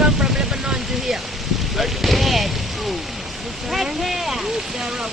Come from Lebanon to here. Yes. Take care. Sarah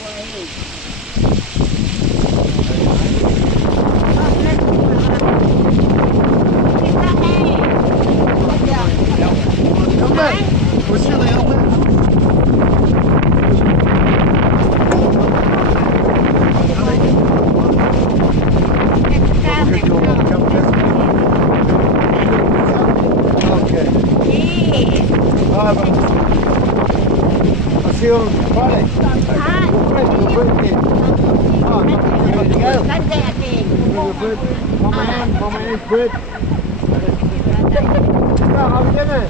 See you on Friday. Mama eat bread. How are you doing?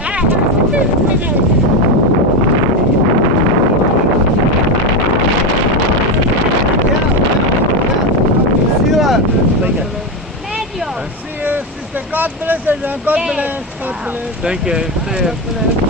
See you, sister. God bless you. God bless. God bless. Thank you. God bless.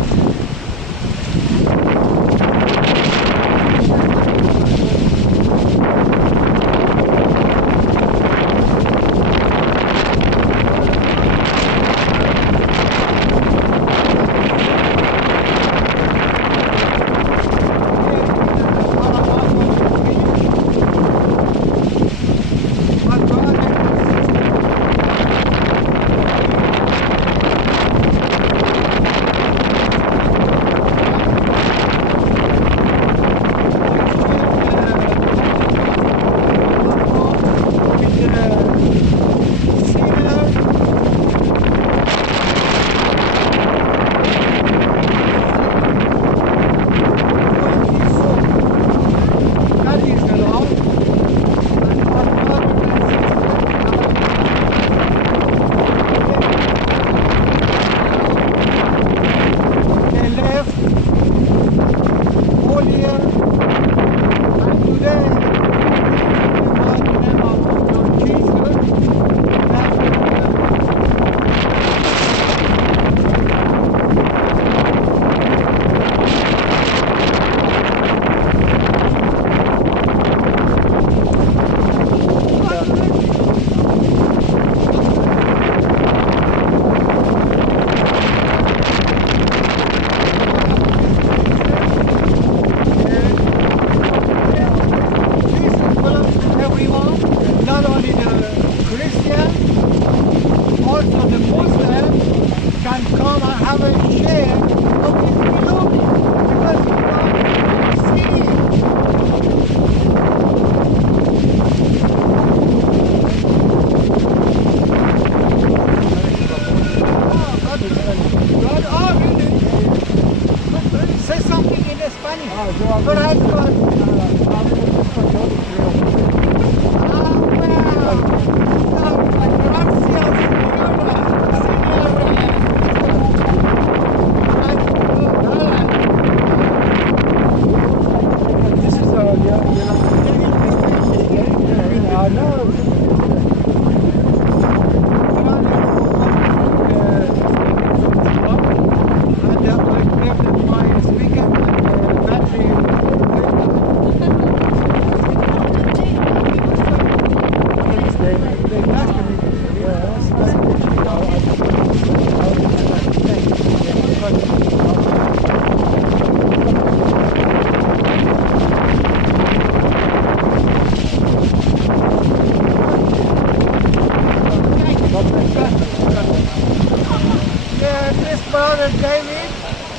David,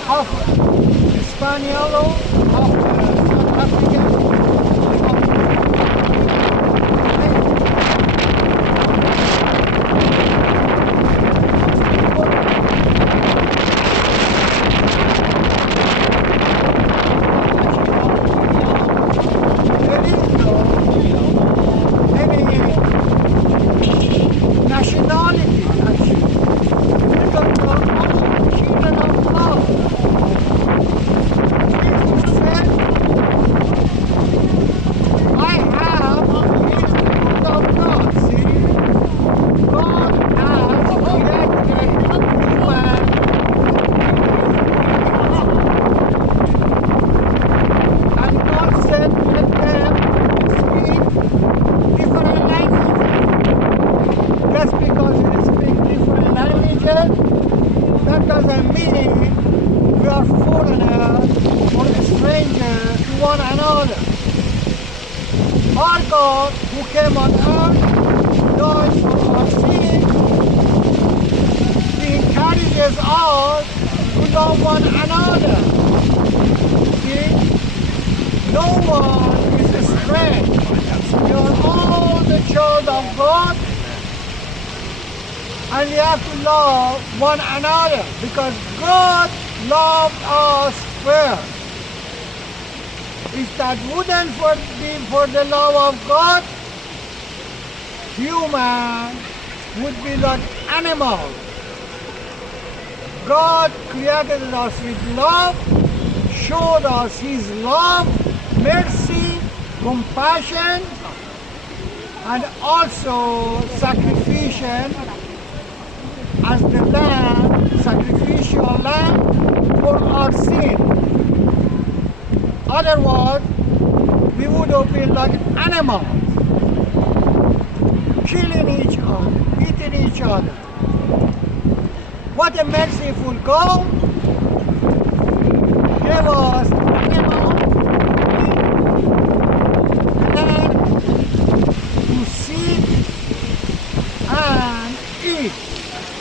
half Spaniolo, half South African. National and me, we are foreigners or strangers to one another. Our God, who came on earth, died for our sins, He encourages us to love one another. See? No one is strange. We are all the children of God, and we have to love one another because God loved us first. If that wouldn't be for the love of God, human would be like animals. God created us with love, showed us His love, mercy, compassion, and also sacrifice as the lamb, sacrificial lamb for our sin. Otherwise, we would have been like animals, killing each other, eating each other. What a merciful God gave us animals and to see and eat.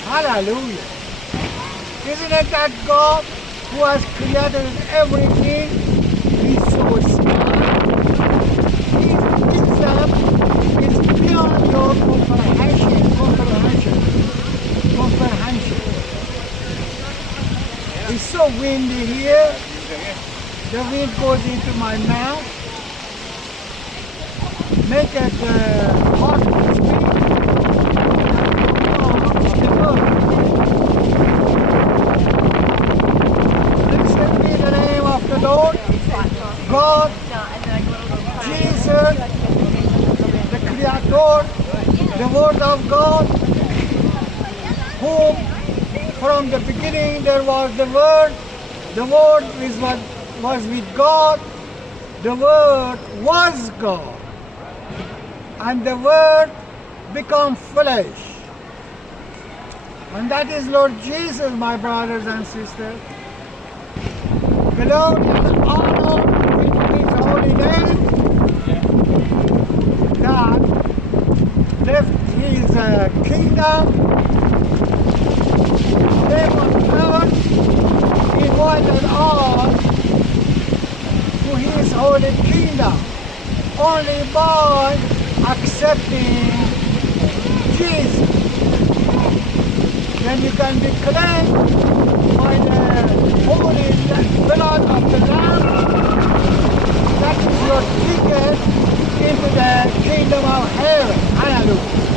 Hallelujah. Isn't it that God who has created everything? He's so smart. His wisdom is beyond your comprehension. It's so windy here. The wind goes into my mouth. Make it hot to speak. Blessed be the name of the Lord, God, Jesus, the Creator, the Word of God, whom from the beginning there was the Word was with God, the Word was God, and the Word became flesh. And that is Lord Jesus, my brothers and sisters. Glory and honor in His holy name, that left His kingdom, came on earth, invited us to His holy kingdom, only by accepting Jesus. Then you can be cleansed by the holy blood of the Lamb. That is your ticket into the kingdom of heaven. Hallelujah.